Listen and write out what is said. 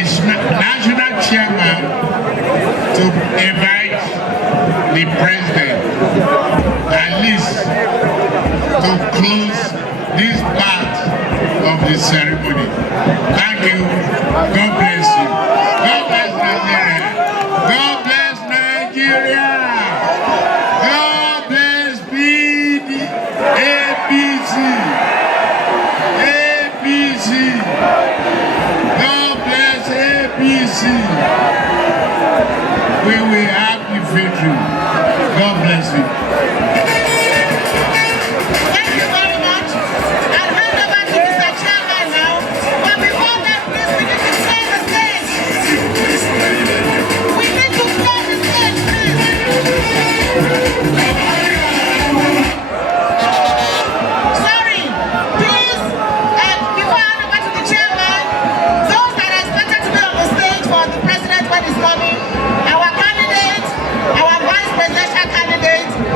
national chairman to invite the president at least to close this part of the ceremony. Thank you. God bless you. God bless Nigeria. God bless Nigeria. God bless APC. APC. God bless APC.